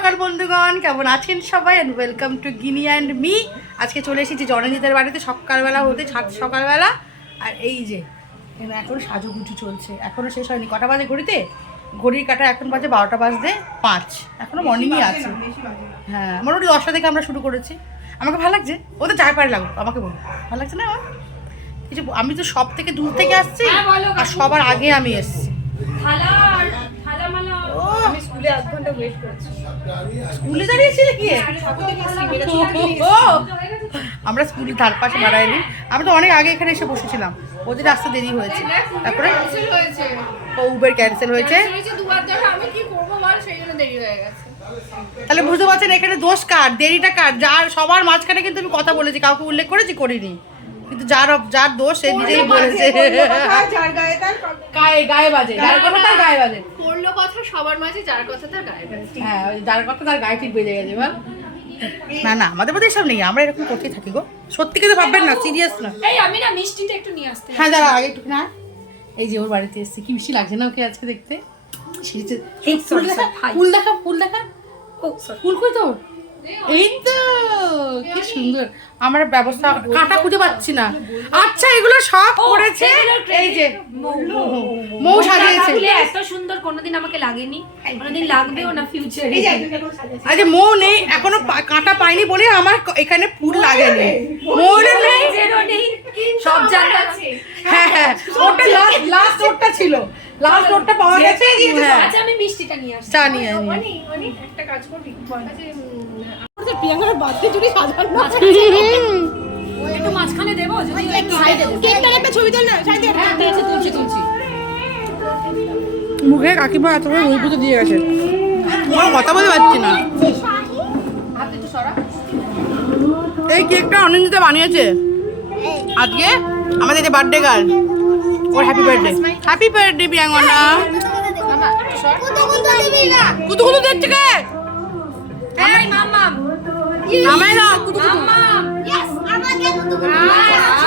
সকাল বন্ধুগণ, কেমন আছেন সবাই? And welcome to Guinea and me. আজকে চলে এসেছি জননীদের বাড়িতে সকালবেলা হতে, সকালবেলা। আর এই যে এখন সাজুগুজু চলছে, এখনও শেষ হয়নি। কটা বাজে ঘড়িতে? ঘড়ির কাটা এখন বাজে 12টা বাজতে 5, এখনও মর্নিংই আছে। হ্যাঁ, মোটামুটি 10টা থেকে আমরা শুরু করেছি। আমাকে ভালো লাগছে, ওদের চায় পারে লাগলো, আমাকে বলো ভালো লাগছে না আমার কিছু? আমি তো সব থেকে দূর থেকে আসছি আর সবার আগে আমি এসেছি। স্কুলে দাঁড়িয়েছিলে কি? আমরা স্কুলে তার পাশে দাঁড়াইনি, আমি তো অনেক আগে এখানে এসে বসেছিলাম। ওদের আসতে দেরি হয়েছে, তারপরে উবের ক্যান্সেল হয়েছে। তাহলে বুঝতে পারছেন এখানে দোষ কার, দেরিটা কার? যার সবার মাঝখানে কিন্তু আমি কথা বলেছি, কাউকে উল্লেখ করেছি করিনি, কিন্তু যার দোষ সে নিজেই বলেছে। গায়ে বাজে, যার কথা তার গায়ে বাজে। পড়লো কথা সবার মাঝে, যার কথা তার গায়ে বাজে। হ্যাঁ, যার কথা তার গায়ে ঠিক বেজে গেছে। বল না না, আমাদের মধ্যে এসব নেই, আমরা এরকম করতেই থাকি গো। সত্যি কিন্তু ভাববেন না, সিরিয়াস না। এই আমি না মিষ্টিটা একটু নিয়ে আসতে। হ্যাঁ দাঁড়া, আগে একটু না। এই যে ওর বাড়িতে এসেছি, কি মিষ্টি লাগছে না ওকে আজকে দেখতে? ফুল দেখা, ফুল দেখা। ফুল কই তো? এই তো কি সুন্দর। আমার ব্যবস্থা কাটা খুঁজে পাচ্ছি না। আচ্ছা, এগুলো সব করেছে এই যে মৌ সাজিয়েছে। এত সুন্দর কোনোদিন আমাকে লাগেনি, কোনোদিন লাগবেও না ফিউচারে। আচ্ছা, মৌ নেই এখনো, কাঁটা পাইনি বলে আমার এখানে ফুল লাগেনি। মৌরে নেই, সব জায়গা আছে। হ্যাঁ হ্যাঁ, ওটা লাস্ট ওরটা ছিল, লাস্ট ওরটা পাওয়া গেছে। আচ্ছা, আমি মিষ্টিটা নিয়ে আসছি। চা নিয়ে একটা কাজ করবি, প্রিয়াঙ্কার বার্থডে জুড়ে সাজানো একটু মাঝখানে দেবো, যদি কেকটার একটা ছবি তোল না, সাইডে তুলছি। মুখে কাকিমা এত বড় রুই পুজো দিয়ে গেছে, কোনো কথা বলতে পারছি না। হাতে একটু সরা। এই কেকটা অনিন্দিতা বানিয়েছে আজকে আমাদের যে বার্থডে গার্ল, ওর হ্যাপি বার্থডে প্রিয়াঙ্গনা। কুতু কুতু দেখছে কে? এই মাম্মাম, নামাই না কুতু কুতু। মাম্মাম,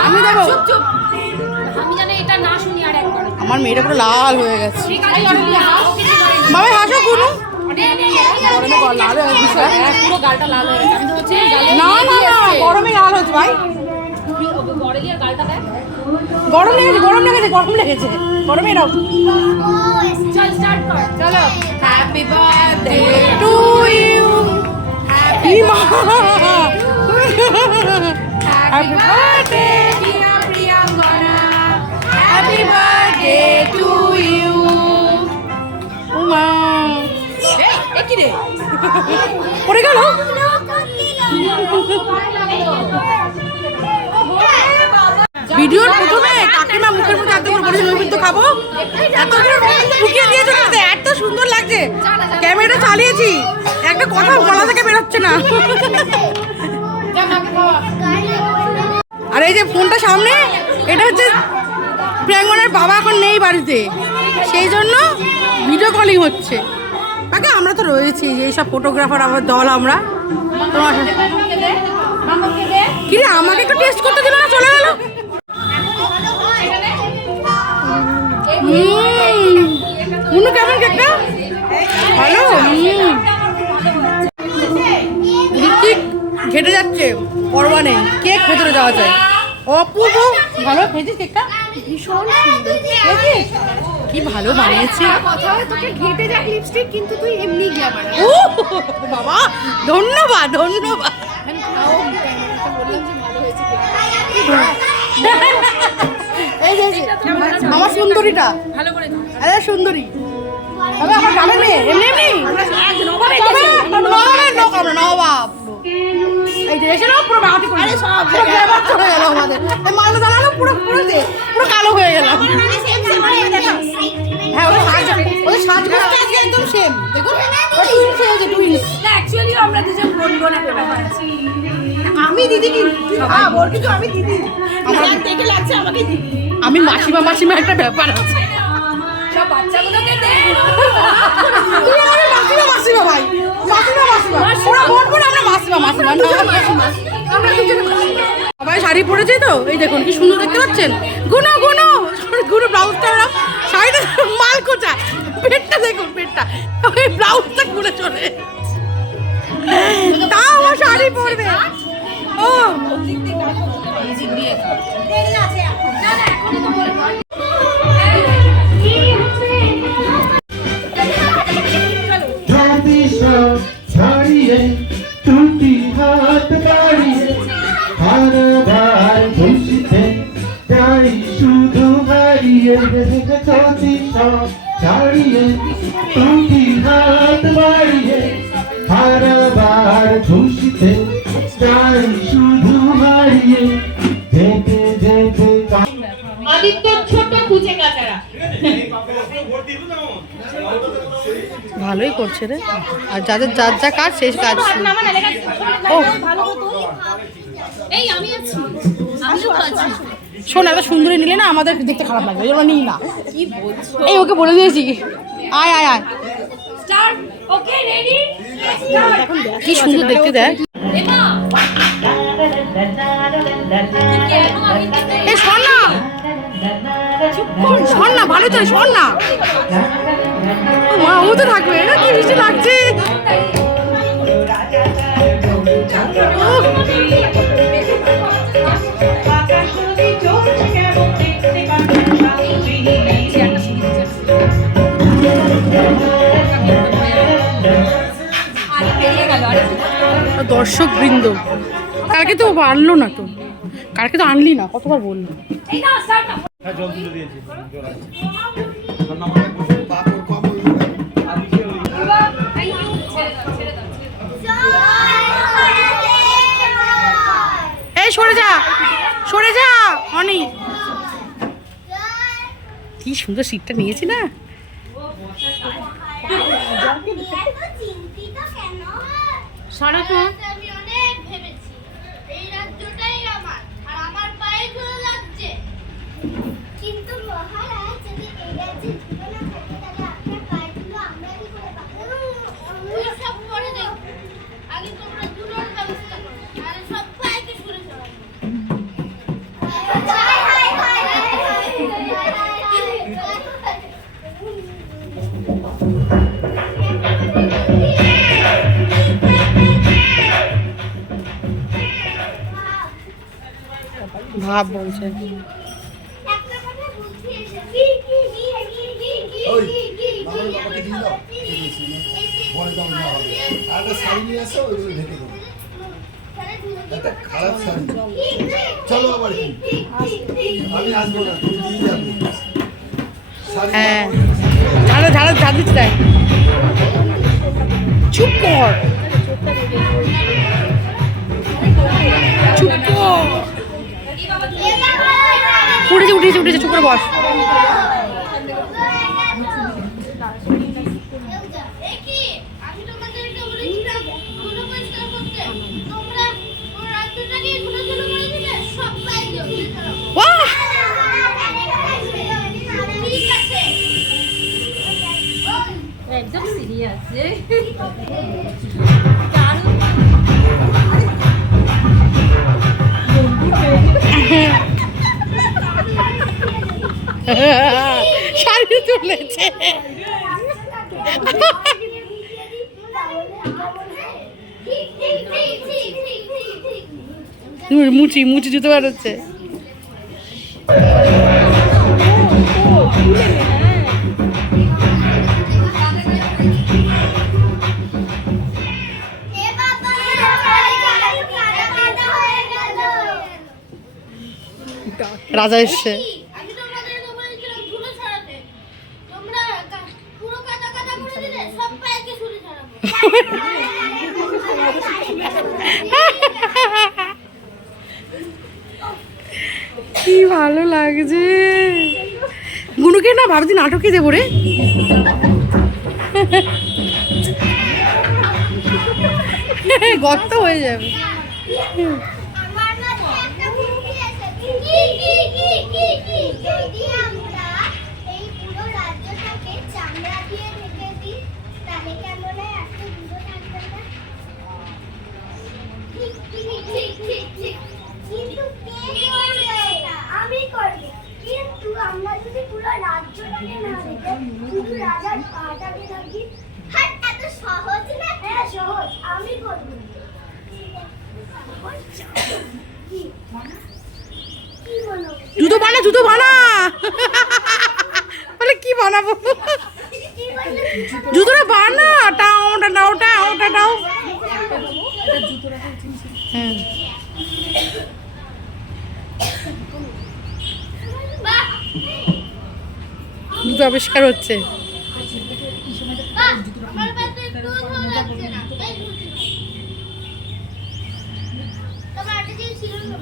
আমি দেবো। চুপ। আমি জানি এটা না শুনি আর একবার। আমার মেয়েটা পুরো লাল হয়ে গেছে। ঠিক আছে, চুপ হাস কিছু করে। বাবা হাসো কুনু। গরমে লাল হয়ে গেছে, পুরো গালটা লাল হয়ে গেছে। আমি তো হচ্ছে না না না, গরমে লাল হচ্ছে ভাই। গড়ে দিয়ে গালটা দেখ। গরম লেগেছে। গরমে এরাও। চল স্টার্ট কর। চলো। Happy birthday to you. Happy মা। Happy birthday dear Priyangana. Happy birthday to you. Uma এ কি রে? পড়ে গেল। ভিডিওর প্রথমে কাকিমা মুখের মধ্যে একদম বলেছিল আমি কিন্তু খাবো, এত ঢুকিয়ে দিয়ে চলে গেছে। এত সুন্দর লাগছে, ক্যামেরাটা চালিয়েছি, একটা কথা গলা থেকে বেরোচ্ছে না। আর এই যে ফোনটা সামনে, এটা হচ্ছে প্রিয়াঙ্গনার বাবা এখন নেই বাড়িতে, সেই জন্য ভিডিও কলিং হচ্ছে। কাকে আমরা তো রয়েছি, এইসব ফটোগ্রাফার আমার দল। আমরা তোমার কি রে, আমাকে একটু টেস্ট করতে দিল না, চলে গেল। মুনু কেমন কেকটা? ভালো। ঋত্বিক ঘেটে যাচ্ছে, পরোয়া নেই, কেক ভেতরে যাওয়া যায়। অপূর্ব ভালো খেয়েছিস কেকটা, ভীষণ সুন্দর। কি ভালো বানিয়েছে। কথা হয় তোকে ঘেটে যাক লিপস্টিক, কিন্তু তুই এমনি গ্ল্যামার। ও বাবা, ধন্যবাদ। বললাম যে ভালো হয়েছে এই যে আমার সুন্দরীটা, ভালো করে আরে সুন্দরী তবে আমার গ্রামের মেয়ে, এমনি নবাব। এই যে এসে না পুরো বাড়াতে করে সব চলে গেল আমাদের। মালদা দাঁড়ালো পুরো কালো হয়ে গেলাম। হ্যাঁ, ওদের সাজগোজটা আজকে একদম সেম। দেখুন টুইনস। অ্যাকচুয়ালি আমরা দুজন বোন একটা ব্যাপার আছে। আমি দিদি কি ওর কিন্তু আমি দিদি, আমার দেখে লাগছে আমাকে দিদি। আমি মাসিমা একটা ব্যাপার আছে। সব বাচ্চাগুলোকে দে। তুই আমাকে মাসিমা ভাই, মাসিমা ওরা বোন, আমরা মাসিমা। আমরা দুজনে সবাই শাড়ি পরেছে তো, এই দেখুন কি সুন্দর দেখতে পাচ্ছেন। গুনো ব্লাউজটা, শাড়িটা মাল কোচা, পেটটা দেখুন, পেটটা ওই ব্লাউজটা খুলে চলে। তাও আমার শাড়ি পরবে। ও ছাড়িয়ে টুটি হাত বাড়িয়ে হারবার খুশিতে যাই শুধু হারিয়ে চলতি সব ছাড়িয়ে টুটি হাত বাড়িয়ে হারবার খুশিতে যাই শুধু হারিয়ে যেতে যেতে আদিত্যর ছোট কুচে কাচারা। ভালোই করছে রে, আর যাদের যার যা কাজ শেষ কাজ। ও এই আমি আছি, আমিও আছি। শোন, এত সুন্দরী নিলে না আমাদের দেখতে খারাপ লাগবে, ওই নিই না। কি বলছো? এই ওকে বলে দিয়েছি, আয় আয় আয়। স্টার্ট। Okay ready. কি সুন্দর দেখতে দেখ। এমা কেন আমি এই শোন না, শোন না, ভালো চল, শোন না। ও মা, ও তো থাকবে না, কি মিষ্টি লাগছে। দর্শক বৃন্দ, কালকে তো আনলো না, তো কালকে তো আনলি না, কতবার বললো। এই সরে যা, সরে যা অনি। কি সুন্দর সিটটা নিয়েছি না। সারাক্ষণ আমি অনেক ভেবেছি এই রাজ্যটাই আমার, আর আমার পায়ে ধুলো লাগছে। কিন্তু মহারাজ, যদি এই রাজ্যে ধুলো না থাকে তাহলে আপনার পায়ে ধুলো আমরা কি করে পাবো? ওই সব পরে দেখো, আগে তোমরা ধুলোর ব্যবস্থা করো, আর সব পায়েকে সরে চড়াবো। ভাব বলছে। একটা কথা বুঝি এসেছি। ওই মামার বাবাকে দিয়ে দাও, পরে দাও না হবে। আর একটা শাড়ি নিয়ে আসো, ওইগুলো ঢেকে দেবো। একটা খারাপ শাড়ি, চলো আবার কি, আমি আসবো না, তুমি দিয়ে যাবে শাড়ি। হ্যাঁ, ঝাড়া ঝাড়া ঝাড় দিতে দেয়। চুপ কর, চুপ কর। উঠেছে উঠেছে উঠেছে, চুপ করে বস। আমি তোমাদেরকে বলেছিলাম ধুলো পরিষ্কার করতে, তোমরা পুরো রাজ্যটাকে ধুলো ধুলো করে দিলে, সব পায়ে ধুলো ছড়াবো। বাহ! ঠিক আছে। একদম সিরিয়াস। শাড়ি তুলেছে। মুচি মুচি জুতো বেরোচ্ছে। রাজা এসছে। আমি তোমাদেরকে বলেছিলাম ধুলো ছড়াতে, তোমরা পুরো কাদা কাদা করে দিলে, সব পায়েকে ছুঁড়ে ছড়াবো। কি ভালো লাগছে। গুনুকে না ভাবছি নাটকে দেবো রে। গর্ত হয়ে যাবে। আমার মাথায় একটা বুদ্ধি এসেছে। যদি আমরা এই পুরো রাজ্যটাকে চামড়া দিয়ে ঢেকে দিই, তাহলে কেমন হয়? এত ধুলো থাকবে না। ঠিক। কিন্তু কে করবে এটা? আমি করব। কিন্তু আমরা যদি পুরো রাজ্যটাকে না ঢেকে শুধু রাজার পাটাকে ঢাকি, হ্যাঁ, এত সহজ না? হ্যাঁ সহজ। আমি করব কি বানাবো জুতো বানা বলে কি বানাবো কি বানাবো জুতোটা বানা টাও টাও টাও টাও হ্যাঁ বাহ জুতো আবিষ্কার হচ্ছে বাহ আমার পাতে একটু ভালো লাগছে না এই তোমার আগে যে ছিল না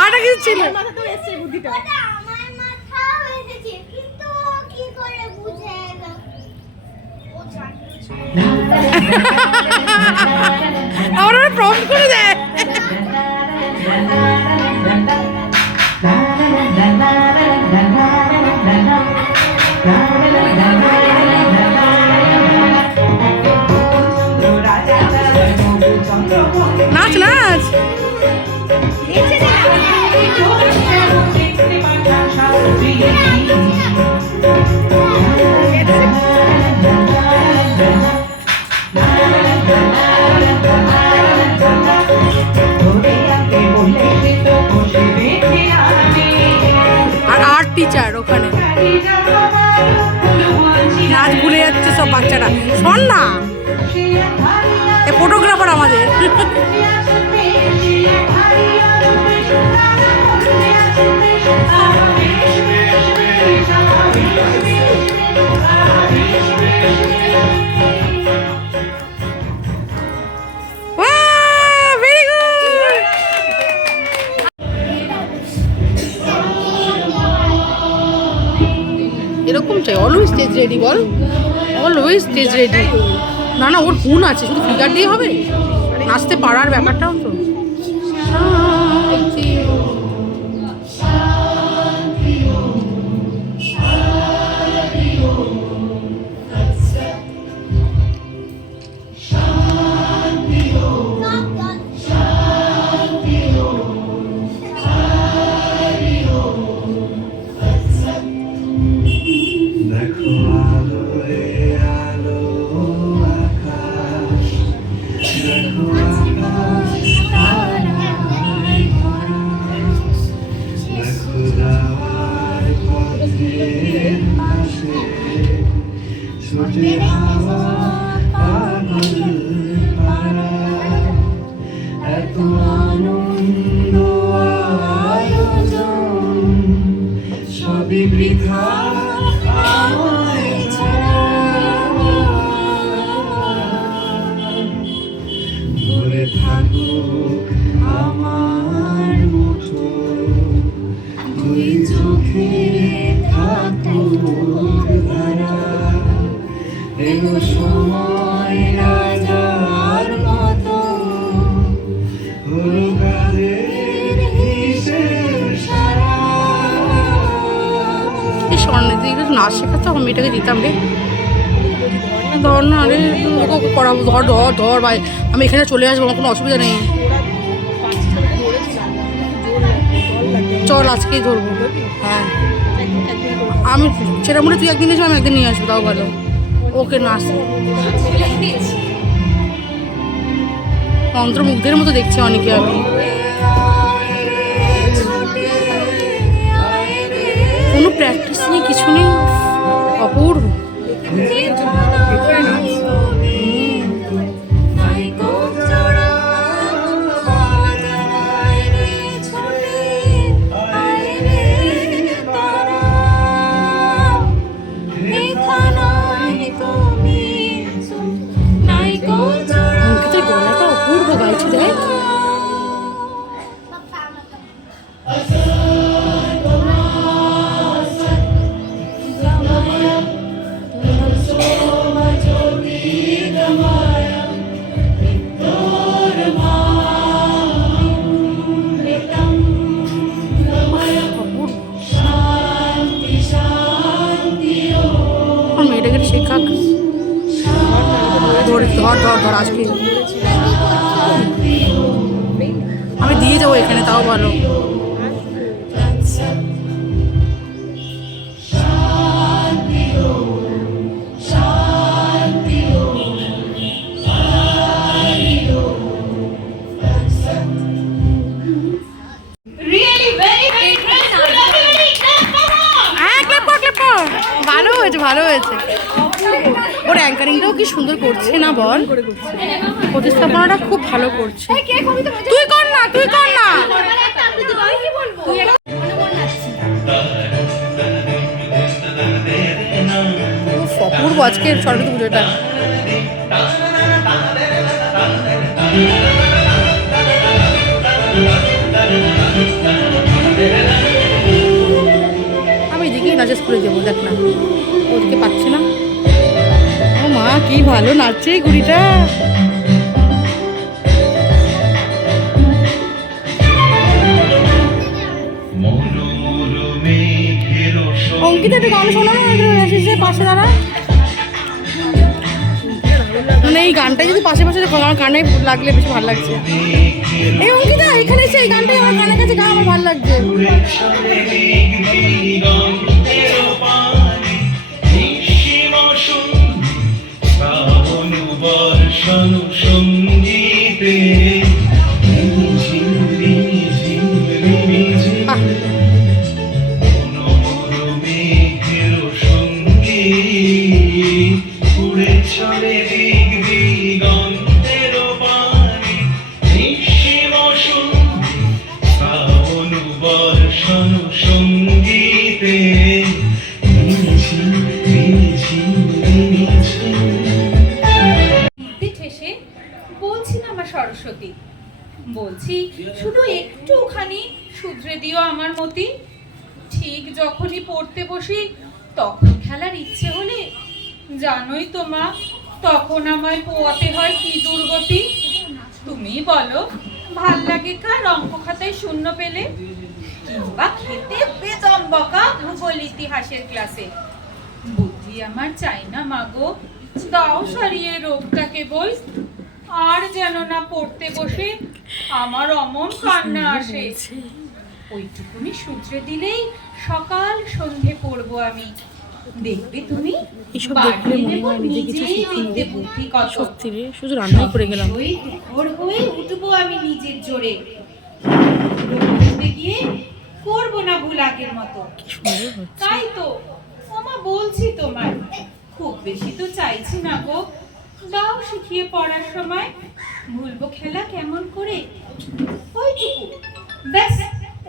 আটা কিছু ছিল ওটা আমার মাথাও এসেছে কিন্তু কি করে বুঝে গেল ও জানে আমার প্রম্পট করে দেয় নাচ নাচ আর আর্ট টিচার ওখানে নাচ ভুলে যাচ্ছে সব বাচ্চারা শোন না এ ফটোগ্রাফার আমাদের ভেরি গুড এরকম চাই অলওয়েজ স্টেজ রেডি বল অলওয়েজ স্টেজ রেডি না না ওর গুণ আছে শুধু ফিগার দিয়ে হবে নাচতে পারার ব্যাপারটাও তো দেখো আলোয় আলো আকাশ দেখো আকাশ তারায় ভরা দেখো যাওয়ার পথের পাশে ছোটে হাওয়া পাগল পারা এত আনন্দ আয়োজন সবই বৃথা আমায় ছাড়া ধরে থাকুক আমার মুঠো দুই চোখে থাকুক ধারা এলো সময় রাজার মতো হলো কাদের হিসেব সারা এই স্বর্ণের দিকে নাচ শেখাচ্ছে আমার মেয়েটাকে দিতাম রে ধর না রে ওকে করাবো ধর ধর ধর ভাই আমি এখানে চলে আসবো আমার কোনো অসুবিধা নেই চল আজকেই ধরবো হ্যাঁ আমি সেটা মনে তুই একদিন এসে আমি একদিন নিয়ে আসবো তাও ভালো ওকে নাচ মন্ত্রমুগ্ধের মতো দেখছি অনেকে আমি কোনো প্র্যাকটিস নেই কিছু নেই অপূর্ব অঙ্কিতের গলাটা অপূর্ব গাইছে দেখ বাবা আমাকে আমার মেয়েটাকে শেখাক ধর ধর ধর ধর আজকে আমি দিয়ে যাবো এখানে তাও ভালো ভালো হয়েছে। ওর অ্যাঙ্কারিংটাও কি সুন্দর করছে না বল, প্রতিস্থাপনাটা খুব ভালো করছে। তুই কর না, তুই কর না। উফ, অপূর্ব আজকে সরস্বতী পুজোটা। আমি এদিকেই নাচেস করে যাবো, দেখ না ওদিকে পাচ্ছি না। ও মা কি ভালো নাচছে এই গুড়িটা। অঙ্কিতা একটু গান শোনা না, পাশে দাঁড়া। মানে এই গানটা যদি পাশে পাশে আমার কানে লাগলে বেশি ভালো লাগছে। এই অঙ্কিতা এখানে এসে এই গানটাই আমার কানের কাছে গা, আমার ভালো লাগছে। বলছি না মা সরস্বতী, বলছি শুধু একটুখানি শুধরে দিও আমার মতি। ঠিক যখনই পড়তে বসি তখন খেলার ইচ্ছে হলে জানোই তো মা, তখন আমায় পোয়াতে হয় কি দুর্গতি। তুমি বলো, ভাল লাগে কার অঙ্ক খাতায় শূন্য পেলে, কিংবা খেতে বেদম বকা ভূগোল ইতিহাসের ক্লাসে। বুদ্ধি আমার চাই না মাগো, দাও সারিয়ে রোগটা কেবল। আর যেন না পড়তে বসে আমার অমন কান্না আসে। ওইটুকুনি সূত্রে দিলেই সকাল সন্ধে পড়বো আমি। দেখবে তুমি, এইসব দেখলে মনে হয় নিজে কিছু শিখতে বুদ্ধি কত। সত্যি রে, শুধু রান্নাই করে গেলাম। ওই ঘোর হয়ে উঠবো আমি নিজের জোরে। উঠতে গিয়ে করবো না ভুল আগের মতো। তাই তো ওমা বলছি তোমায়, খুব বেশি তো চাইছি না গো। দাও শিখিয়ে পড়ার সময়, ভুলবো খেলা কেমন করে। ওইটুকু ব্যাস,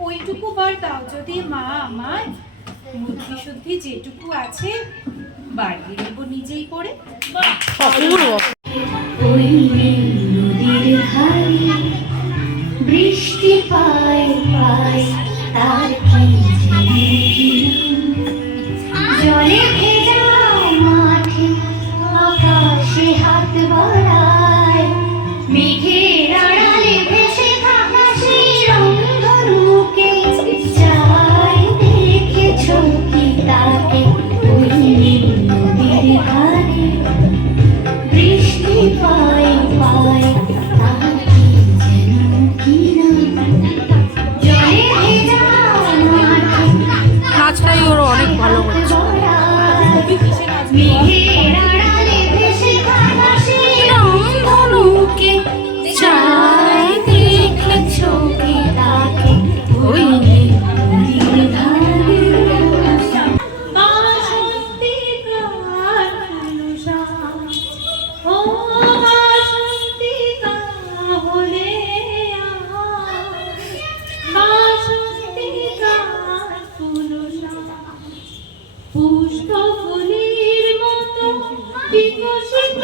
ওইটুকু বার দাও যদি মা আমায়। বুদ্ধি শুদ্ধি যেটুকু আছে বাড়িয়ে নেবো নিজেই পড়ে। অপূর্ব। ওই নদীর ধারে বৃষ্টি পায় পায় তার কি জলে ভেজা মাঠে আকাশে হাত বাড়ায়, মেঘের আড়ালে ভেসে থাকা সেই রংধনুকে চায় দেখেছো কি তাকে। ওই নদীর ধারে বৃষ্টি পায় পায় তার কি যেন কি নাম, জলে ভেজা মাঠে নাচটাই ওর অনেক ভালো হচ্ছে। মেঘের আড়ালে ভেসে থাকা সেই রংধনুকে চায় দেখেছো কি তাকে। ওই নদীর ধারে পুষ্প ফুলের মতো বিকশিত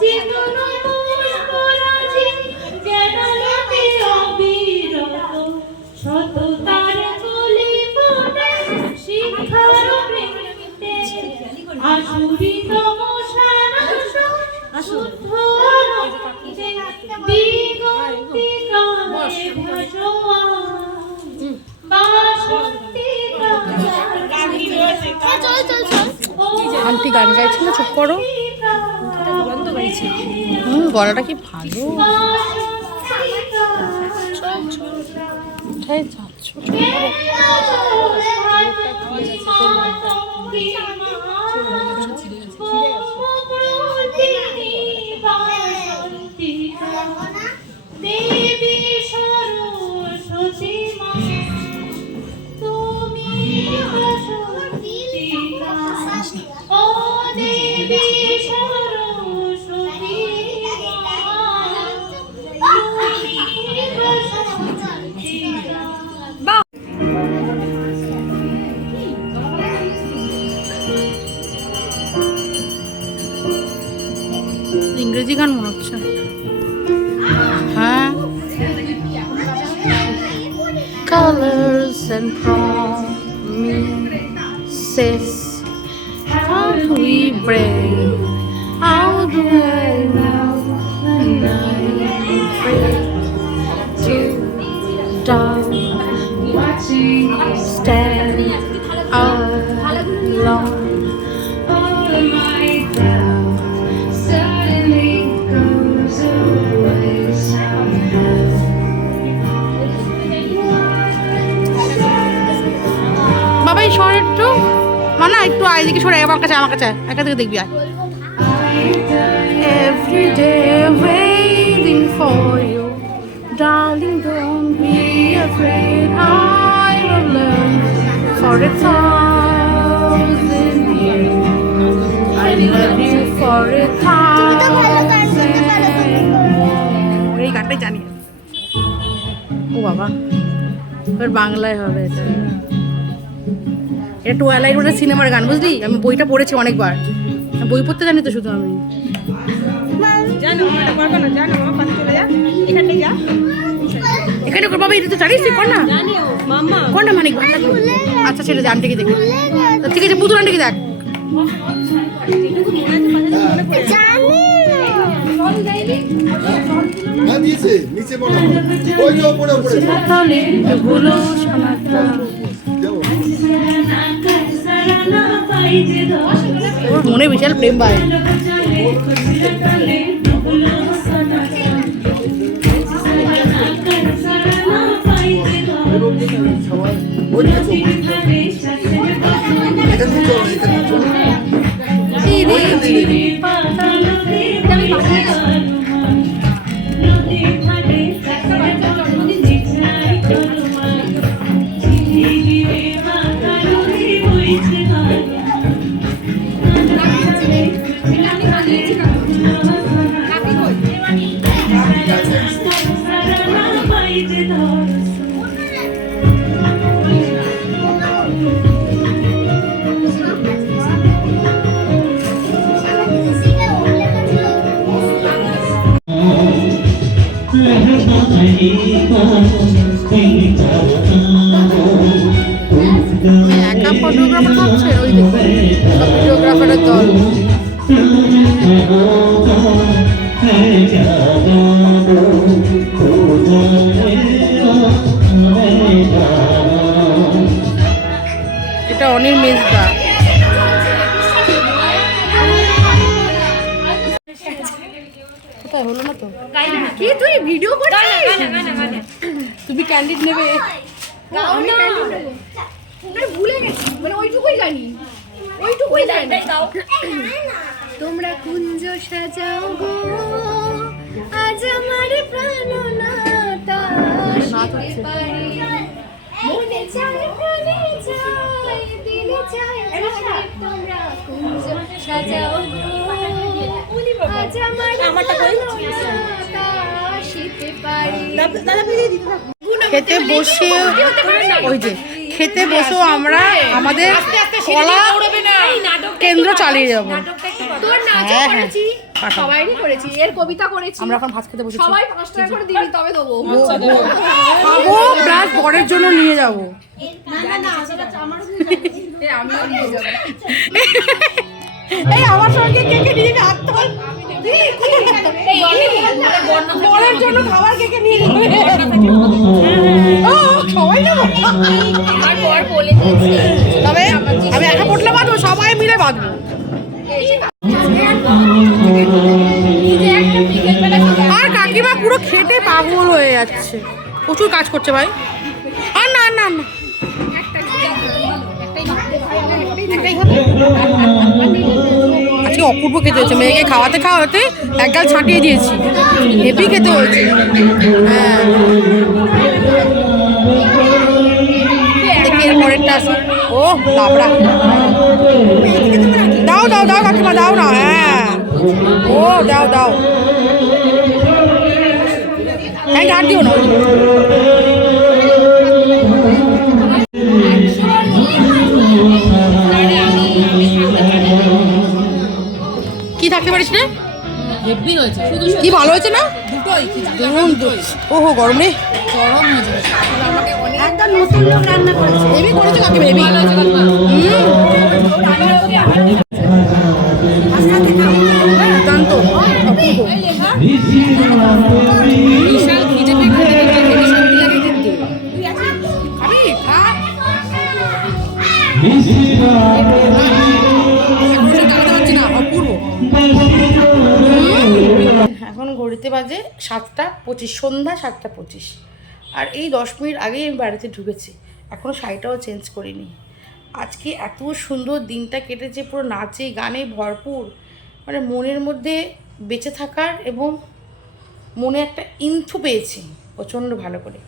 চেতন পুষ্পরাজি যেন লোকে অবিরত সততার কলি ফোটে শিক্ষার বৃন্তে আশুরিতম সারস শুদ্ধ রক্তে দিগন্তিকায় ভাসমান আন্টি গান গাইছে না, চুপ করো। গলাটা কি ভালো। কোথায় যাচ্ছ? দেবী সরস্বতী মা তুমি হিন্দি গান মনে হচ্ছে। হ্যাঁ, colors and promises how we break, how do I know and I'm afraid to die, stand alone. All my doubt suddenly goes away somehow. বাবা এই শহর একটু মানা একটু এদিকে সরে আমার কাছে একা থেকে দেখবি আয়। Every day waiting for you, darling, don't be afraid. I will learn for 1,000 years. I love you for 1,000 more. এই গানটাই জানি। ও বাবা, এবার বাংলায় হবে এটা। এটা টুয়াইলাইট ওটা সিনেমার গান, বুঝলি? আমি বইটা পড়েছি অনেকবার, বই পড়তে জানি তো শুধু আমি। এখানে কর বাবা, এটা তো জানিস তুই, কর না কর না মানিক ভান্ডার। আচ্ছা সেটা জান থেকে দেখি, ঠিক আছে পুতুল আন্টিকে দেখ। হ্যাঁ দিয়েছে, নিচে মনে হয় ওই যে ওপরে ওপরে ওর মনে বিশাল প্রেম ভাই। একা ফটোগ্রাফার হচ্ছে, ওই ফটোগ্রাফারের দল। এটা অনিল মেজদা। কোথায় হলো না তো? কি তুই ভিডিও করছিস? তুমি ক্যান্ডিড নেবে? ভুলে গেছি, মানে ওইটুকুই জানি। তোমরা কুঞ্জ সাজাও গো আজ আমার প্রাণনাতা শিখতে পারি, মনে চায় প্রাণে চায় দিলে চায় তোমরা কুঞ্জ সাজাও গো আজ আমার প্রাণনাতা শিখতে পারি। খেতে বসে ওই যে খেতে বসেও আমরা আমাদের কলা কেন্দ্র চালিয়ে যাবো। হ্যাঁ হ্যাঁ সবাইরই করেছি, এর কবিতা করেছি। আমরা এখন ভাত খেতে বসেছি, সবাই 5 টাকা করে দিবি তবে দেবো। খাবো প্লাস বরের জন্য নিয়ে যাবো। আমিও নিয়ে যাবো। এই আমার সঙ্গে কে কে নিয়ে হাত তোল। বরের জন্য খাবার কে কে নিয়ে যাবে? সবাই নেবো। আমার বর বলে দিয়েছে তবে আমি একা পটলে বাঁধবো, সবাই মিলে বাঁধবো। আর কাকিমা পুরো খেটে পাগল হয়ে যাচ্ছে, প্রচুর কাজ করছে ভাই। আর না না না আজকে অপূর্ব খেতে হয়েছে, মেয়েকে খাওয়াতে খাওয়াতে এক গাল ছাটিয়ে দিয়েছি, হেভি খেতে হয়েছে। হ্যাঁ দেখি এর পরেরটা আসুন। ও লাবড়া, দাও দাও দাও কাকিমা দাও না। হ্যাঁ ও দাও দাও, হ্যাঁ ঘাট দিও না। কি থাকতে পারিস রে? হেভি হয়েছে শুধু কি ভালো হয়েছে না দুটোই ওহো গরম রে গরম হয়েছে আমাকে অনেক একদম নতুন লোক রান্না করেছে। হেভি করেছো কাকিমা হেভি ভালো হয়েছে কাকিমা। জানতো বিশাল খিদে পেয়ে খেতে খেতে হেভি শান্তি লাগে কিন্তু খাবি খা অপূর্ব এখন ঘড়িতে বাজে 7:25 সন্ধ্যা 7:25 আর এই 10 মিনিট আগেই আমি বাড়িতে ঢুকেছি এখনও শাড়িটাও চেঞ্জ করিনি আজকে এত সুন্দর দিনটা কেটেছে পুরো নাচে গানে ভরপুর মানে মনের মধ্যে বেঁচে থাকার এবং মনে একটা ইন্থু পেয়েছি প্রচণ্ড ভালো করে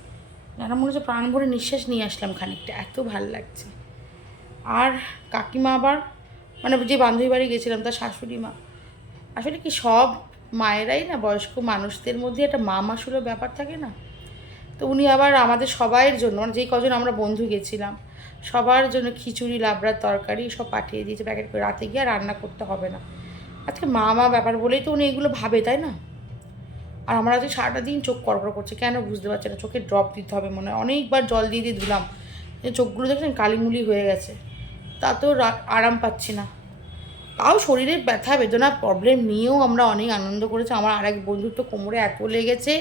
যেন মনে হচ্ছে প্রাণ ভরে নিঃশ্বাস নিয়ে আসলাম খানিকটা এত ভালো লাগছে আর কাকিমা আবার মানে যে বান্ধবী বাড়ি গেছিলাম তার শাশুড়ি মা আসলে কি সব মায়েরাই না বয়স্ক মানুষদের মধ্যে একটা মা মাসুরের ব্যাপার থাকে না তো উনি আবার আমাদের সবাইয়ের জন্য মানে যেই কজন আমরা বন্ধু গেছিলাম সবার জন্য খিচুড়ি লাবড়ার তরকারি সব পাঠিয়ে দিয়েছে প্যাকেট করে রাতে গিয়ে আর রান্না করতে হবে না আজকে মা ব্যাপার বলেই তো উনি এগুলো ভাবে তাই না আর আমরা আজকে সারাটা দিন চোখ কড়কড় করছে কেন বুঝতে পারছি না চোখে ড্রপ দিতে হবে মনে হয় অনেকবার জল দিয়ে দিয়ে ধুলাম চোখগুলো দেখছেন কালিমুলি হয়ে গেছে তা তো আরাম পাচ্ছি না তাও শরীরের ব্যথা বেদনা প্রবলেম নিয়েও আমরা অনেক আনন্দ করেছি আমার আরেক বন্ধুর তো কোমরে এত লেগেছে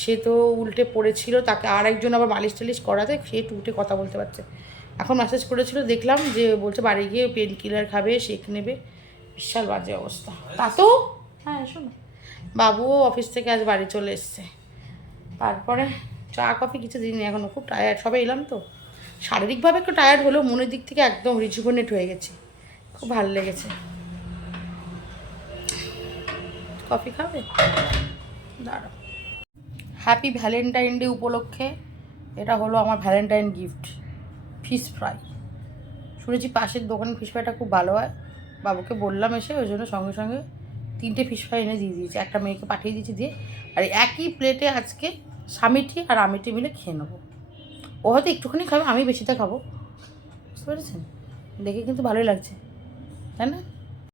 সে তো উল্টে পড়েছিল তাকে আরেকজন আবার মালিশ টালিশ করাতে সে উঠে কথা বলতে পারছে এখন মেসেজ করেছিল দেখলাম যে বলছে বাড়ি গিয়ে পেন কিলার খাবে শেক নেবে বিশাল বাজে অবস্থা তা তো হ্যাঁ শোনো বাবুও অফিস থেকে আজ বাড়ি চলে এসছে তারপরে চা কফি কিছু দিনই এখনও খুব টায়ার্ড সবাই এলাম তো শারীরিকভাবে একটু টায়ার্ড হলেও মনের দিক থেকে একদম রিজুভেনেট হয়ে গেছে খুব ভালো লেগেছে কফি খাবে দাঁড়াও হ্যাপি ভ্যালেন্টাইন ডে উপলক্ষে এটা হলো আমার ভ্যালেন্টাইন গিফট ফিশ ফ্রাই শুনেছি পাশের দোকানের ফিশ ফ্রাইটা খুব ভালো হয় বাবুকে বললাম এসে ওই জন্য সঙ্গে সঙ্গে 3টে ফিশ ফ্রাই এনে দিয়ে দিয়েছি একটা মেয়েকে পাঠিয়ে দিয়েছি দিয়ে আর একই প্লেটে আজকে স্বামীটি আর আমিটি মিলে খেয়ে নেবো ও হয়তো একটুখানি খাবে আমি বেশিটা খাবো বুঝতে পেরেছেন দেখে কিন্তু ভালোই লাগছে তাই না